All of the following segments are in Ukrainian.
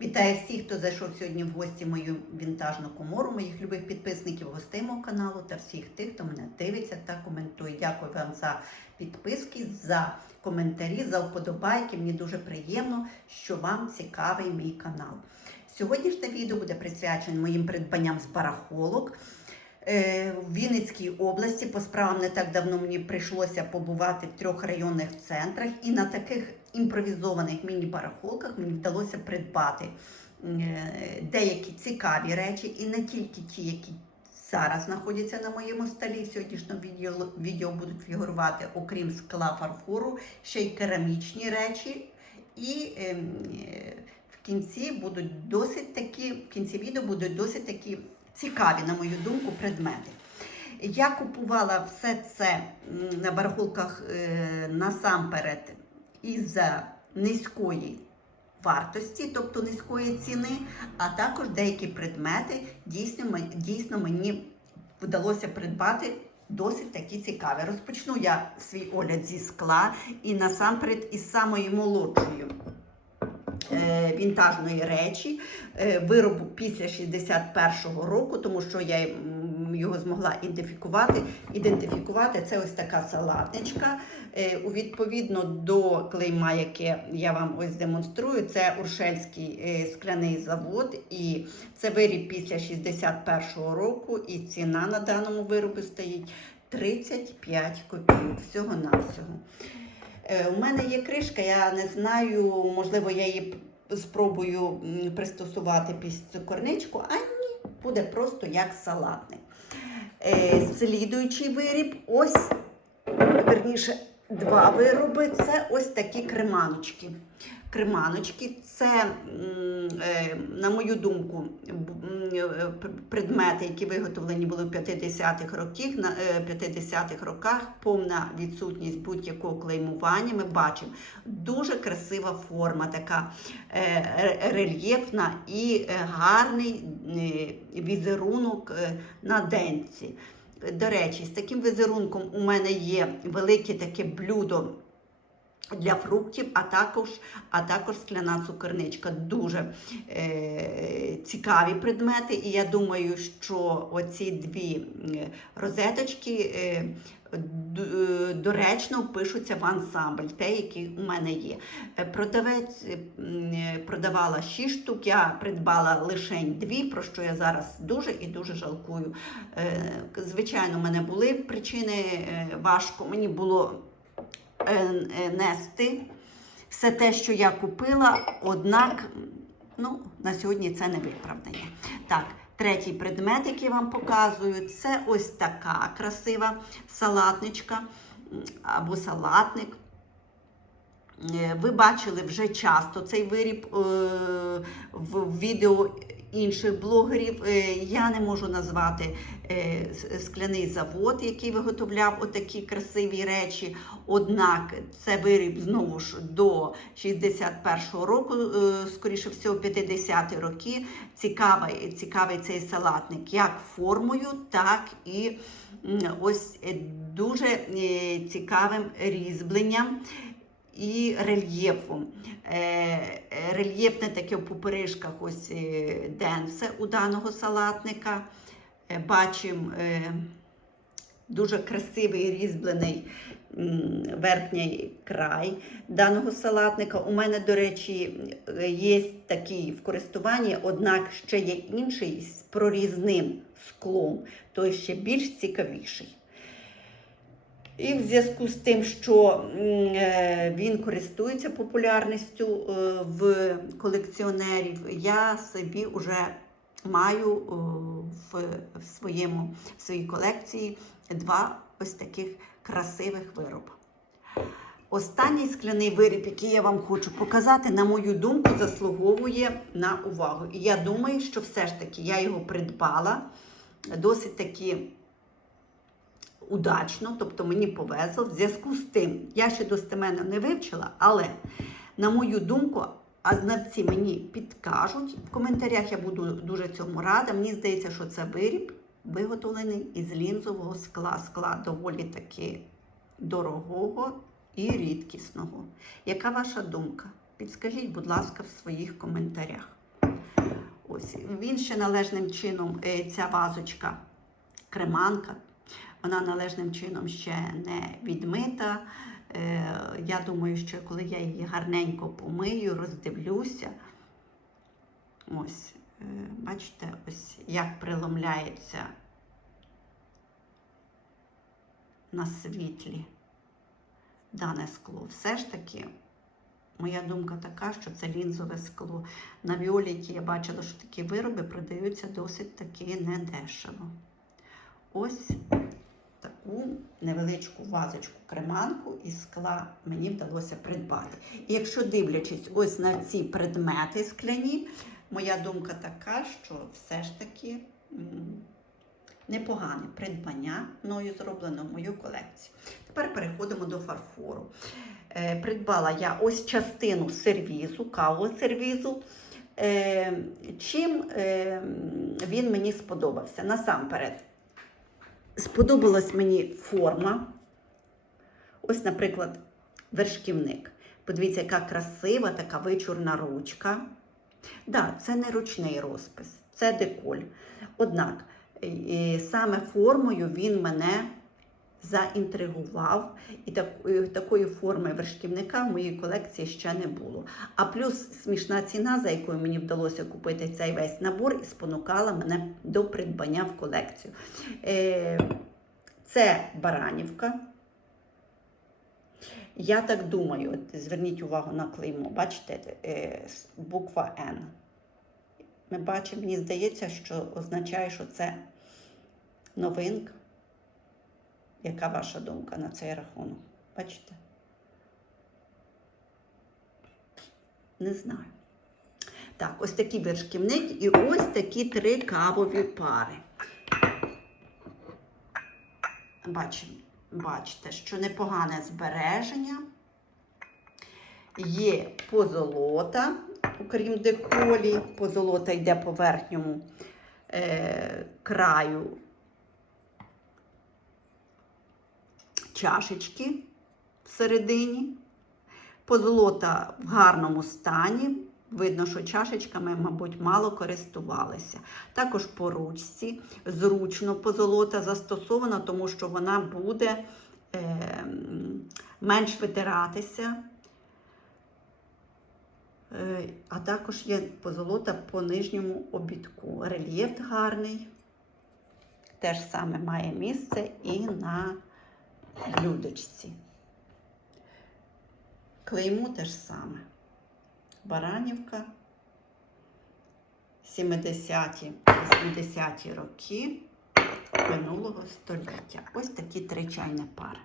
Вітаю всіх, хто зайшов сьогодні в гості мою вінтажну комору, моїх любих підписників, гостей мого каналу та всіх тих, хто мене дивиться та коментує. Дякую вам за підписки, за коментарі, за вподобайки. Мені дуже приємно, що вам цікавий мій канал. Сьогоднішнє відео буде присвячене моїм придбанням з барахолок. Е, В Вінницькій області по справам не так давно мені прийшлося побувати в трьох районних центрах, і на таких імпровізованих міні-барахолках мені вдалося придбати е, деякі цікаві речі, і не тільки ті, які зараз знаходяться на моєму столі. В сьогоднішньому відео, відео будуть фігурувати, окрім скла фарфору, ще й керамічні речі. І ем, е, в кінці будуть досить такі, в кінці відео будуть досить такі цікаві, на мою думку, предмети. Я купувала все це на барахолках е, насамперед із-за низької вартості, тобто низької ціни, а також деякі предмети дійсно, дійсно мені вдалося придбати. Досить такі цікаві. Розпочну я свій огляд зі скла і насамперед із самої молодшої е, вінтажної речі, е, виробу після 61-го року, тому що я його змогла ідентифікувати. Ідентифікувати це ось така салатничка. Е, у відповідно до клейма, яке я вам ось демонструю, це Уршельський е, скляний завод, і це виріб після 61-го року, і ціна на даному виробі стоїть 35 копійок всього-навсього. Е, У мене є кришка, я не знаю, можливо, я її спробую пристосувати під цукорничку, а ні, буде просто як салатник. Е, Слідуючий виріб, ось, верніше, два вироби це ось такі креманочки. Креманочки це, е, на мою думку, е, пр- предмети, які виготовлені були в 50-х років, на е, 50-х роках, повна відсутність будь-якого клеймування. Ми бачимо дуже красива форма, така е, рельєфна і е, гарний е, візерунок е, на денці. До речі, з таким візерунком у мене є велике таке блюдо для фруктів, а також, а також скляна цукерничка. Дуже е, цікаві предмети. І я думаю, що оці дві розеточки е, е, доречно впишуться в ансамбль, те, який у мене є. Е, Продавець е, продавала 6 штук, я придбала лише дві, про що я зараз дуже і дуже жалкую. Е, Звичайно, у мене були причини важко. Мені було нести все те, що я купила, однак ну, на сьогодні це не виправдання. Так, третій предмет, який вам показую, це ось така красива салатничка або салатник. Е, Ви бачили вже часто цей виріб е, в відео інших блогерів. Е, Я не можу назвати е, скляний завод, який виготовляв отакі красиві речі. Однак це виріб знову ж до 61-го року, е, скоріше всього, 50-ті роки. Цікавий, цікавий цей салатник як формою, так і ось дуже цікавим різьбленням і рельєфом. Е, е, Рельєфне таке в попережках ось е, денце у даного салатника. Бачимо дуже красивий різьблений верхній край даного салатника. У мене, до речі, є такий в користуванні, однак ще є інший з прорізним склом, той ще більш цікавіший. І в зв'язку з тим, що е, він користується популярністю е, в колекціонерів, я собі вже маю е, в, своєму, в своїй колекції два ось таких красивих вироби. Останній скляний виріб, який я вам хочу показати, на мою думку, заслуговує на увагу. І я думаю, що все ж таки я його придбала досить таки удачно, тобто мені повезло. В зв'язку з тим, я ще достеменно не вивчила, але на мою думку, а знавці мені підкажуть в коментарях, я буду дуже цьому рада. Мені здається, що це виріб виготовлений із лінзового скла. Скла доволі таки дорогого і рідкісного. Яка ваша думка? Підскажіть, будь ласка, в своїх коментарях. Ось він ще належним чином, е, ця вазочка, креманка, вона належним чином ще не відмита. Е, Я думаю, що коли я її гарненько помию, роздивлюся. Ось, е, бачите, ось як преломляється на світлі дане скло. Все ж таки, моя думка така, що це лінзове скло. На Віоліті я бачила, що такі вироби продаються досить таки недешево. Ось таку невеличку вазочку креманку із скла мені вдалося придбати. І якщо дивлячись ось на ці предмети скляні, моя думка така, що все ж таки непогане придбання мною зроблено в мою колекцію. Тепер переходимо до фарфору. Е, придбала я ось частину сервізу, кавового сервізу. Е, чим е, він мені сподобався? Насамперед, сподобалась мені форма. Ось, наприклад, вершківник. Подивіться, яка красива, така вичурна ручка. Да, це не ручний розпис, це деколь. Однак, саме формою він мене заінтригував, і так, такої форми вершківника в моїй колекції ще не було. А плюс смішна ціна, за якою мені вдалося купити цей весь набор, і спонукала мене до придбання в колекцію. Е, Це Баранівка. Я так думаю, зверніть увагу на клеймо, бачите, е, буква Н. Ми бачимо, мені здається, що означає, що це новинка. Яка ваша думка на цей рахунок? Бачите? Не знаю. Так, ось такий вершківник і ось такі три кавові пари. Бачимо, бачите, що непогане збереження. Є позолота, окрім деколі. Позолота йде по верхньому е, краю чашечки всередині. Позолота в гарному стані. Видно, що чашечками, мабуть, мало користувалися. Також по ручці зручно позолота застосована, тому що вона буде е, менш витиратися. Е, а також є позолота по нижньому обідку. Рельєф гарний. Те ж саме має місце і на блюдечці. Клеймо те ж саме. Баранівка. 70-ті, 80-ті роки минулого століття. Ось такі три чайні пари.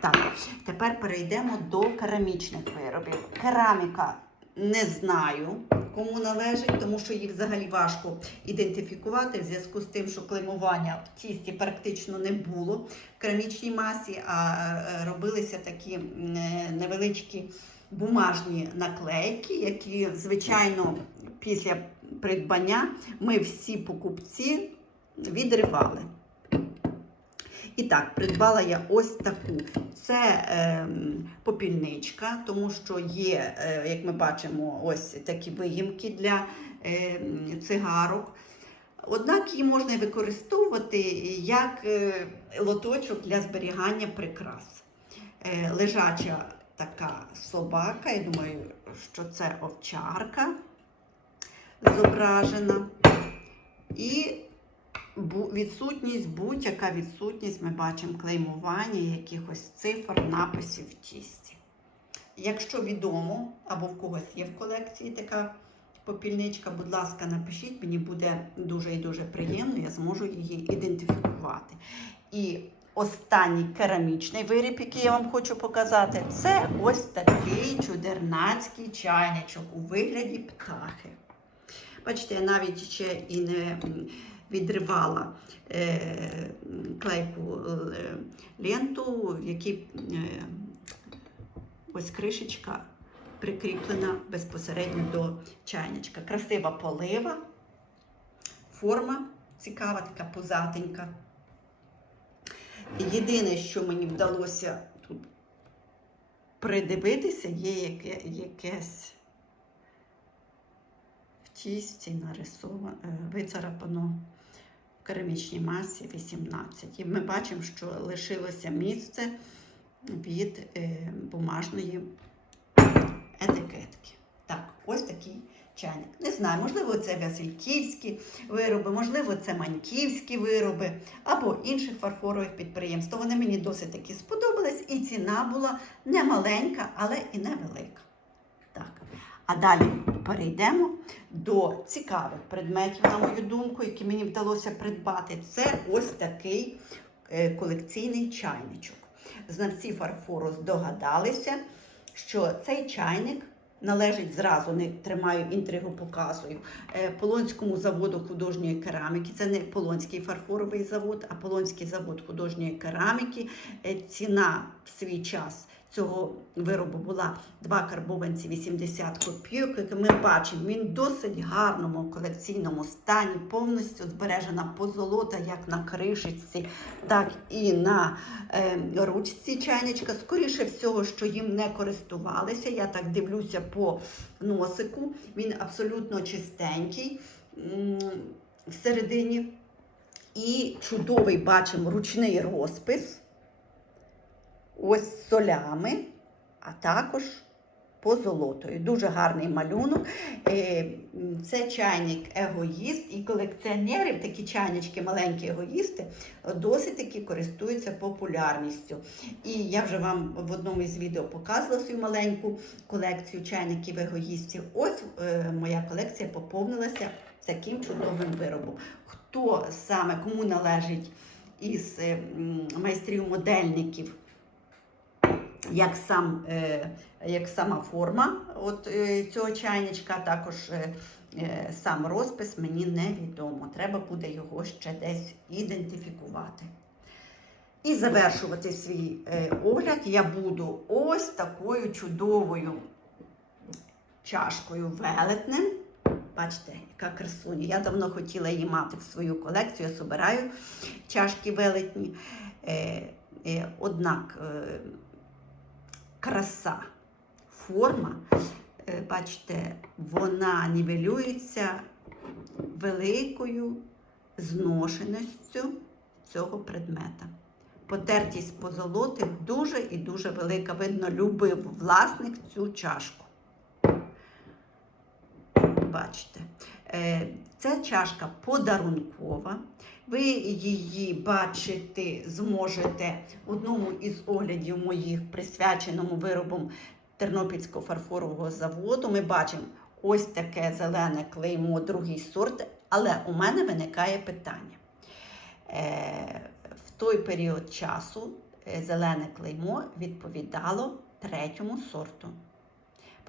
Так, тепер перейдемо до керамічних виробів. Кераміка не знаю, кому належить, тому що її взагалі важко ідентифікувати в зв'язку з тим, що клеймування в тісті практично не було в керамічній масі, а е, робилися такі е, невеличкі бумажні наклейки, які, звичайно, після придбання ми всі покупці відривали. І так, придбала я ось таку. Це ем, попільничка, тому що є, е, як ми бачимо, ось такі виїмки для ем, цигарок. Однак її можна використовувати як е, лоточок для зберігання прикрас. Е, лежача така собака, я думаю, що це овчарка зображена. І відсутність, будь-яка відсутність, ми бачимо клеймування якихось цифр, написів в тісті. Якщо відомо або в когось є в колекції така попільничка, будь ласка, напишіть, мені буде дуже і дуже приємно, я зможу її ідентифікувати. І останній керамічний виріб, який я вам хочу показати, це ось такий чудернацький чайничок у вигляді птахи. Бачите, я навіть ще і не відривала е, клейку е, ленту, в якій е, ось кришечка прикріплена безпосередньо до чайничка. Красива полива, форма цікава, така позатенька. Єдине, що мені вдалося тут придивитися, є яке, якесь тісті нарисовано, вицарапано в керамічній масі 18. І ми бачимо, що лишилося місце від е, бумажної етикетки. Так, ось такий чайник. Не знаю, можливо, це васильківські вироби, можливо, це маньківські вироби або інших фарфорових підприємств. Вони мені досить таки сподобались, і ціна була не маленька, але і невелика. Так. А далі перейдемо до цікавих предметів, на мою думку, які мені вдалося придбати. Це ось такий е, колекційний чайничок. Знавці фарфору здогадалися, що цей чайник належить зразу, не тримаю інтригу, показую, е, Полонському заводу художньої кераміки. Це не Полонський фарфоровий завод, а Полонський завод художньої кераміки. Е, Ціна в свій час цього виробу була два карбованці 80 копійок. Як ми бачимо, він в досить гарному колекційному стані, повністю збережена позолота, як на кришечці, так і на е, ручці чайничка. Скоріше всього, що їм не користувалися. Я так дивлюся по носику. Він абсолютно чистенький всередині. І чудовий бачимо ручний розпис. Ось солями, а також позолотою. Дуже гарний малюнок. Е, Це чайник егоїст і колекціонери, такі чайнички, маленькі егоїсти, досить таки користуються популярністю. І я вже вам в одному із відео показувала свою маленьку колекцію чайників егоїстів. Ось е, моя колекція поповнилася таким чудовим виробом. Хто саме кому належить із е, майстрів-модельників? Як, сам, е, як сама форма от, е, цього чайничка, також е, сам розпис мені невідомо. Треба буде його ще десь ідентифікувати. І завершувати свій огляд я буду ось такою чудовою чашкою велетнем. Бачите, яка красуня. Я давно хотіла її мати в свою колекцію. Я собираю чашки велетні. Однак краса, форма, е, бачите, вона нівелюється великою зношеністю цього предмета. Потертість позолоти дуже і дуже велика. Видно, любив власник цю чашку. Бачите, Е, ця чашка подарункова. Ви її бачити зможете в одному із оглядів моїх, присвяченому виробам Тернопільського фарфорового заводу. Ми бачимо ось таке зелене клеймо, другий сорт, але у мене виникає питання. Е, В той період часу е, зелене клеймо відповідало третьому сорту.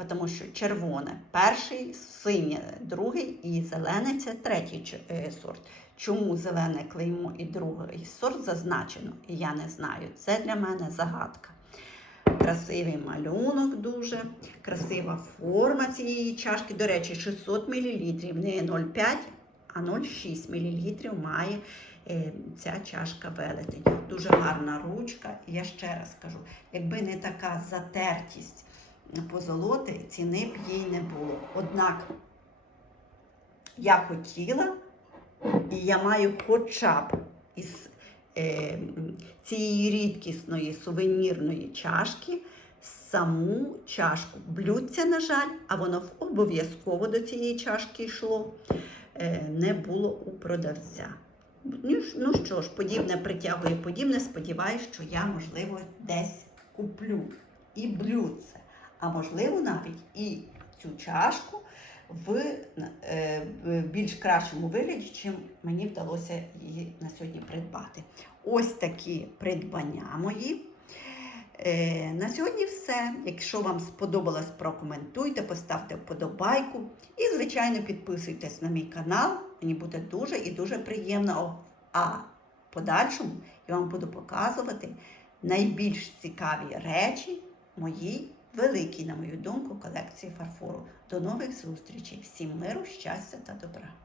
Тому що червоне перший, синє другий і зелене це третій е, сорт. Чому зелене клеймо і другий сорт зазначено? Я не знаю. Це для мене загадка. Красивий малюнок дуже, красива форма цієї чашки. До речі, 600 мл, не 0,5, а 0,6 мл має е, ця чашка велетень. Дуже гарна ручка. Я ще раз кажу, якби не така затертість позолоти, ціни б їй не було. Однак я хотіла, і я маю хоча б із е, цієї рідкісної сувенірної чашки саму чашку. Блюдця, на жаль, а воно обов'язково до цієї чашки йшло, е, не було у продавця. Ну, ну що ж, подібне притягує подібне. Сподіваюсь, що я, можливо, десь куплю і блюдце, а можливо, навіть і цю чашку в е, більш кращому вигляді, чим мені вдалося її на сьогодні придбати. Ось такі придбання мої. Е, на сьогодні все. Якщо вам сподобалось, прокоментуйте, поставте вподобайку і, звичайно, підписуйтесь на мій канал. Мені буде дуже і дуже приємно. А в подальшому я вам буду показувати найбільш цікаві речі моїй великій, на мою думку, колекції фарфору. До нових зустрічей! Всім миру, щастя та добра!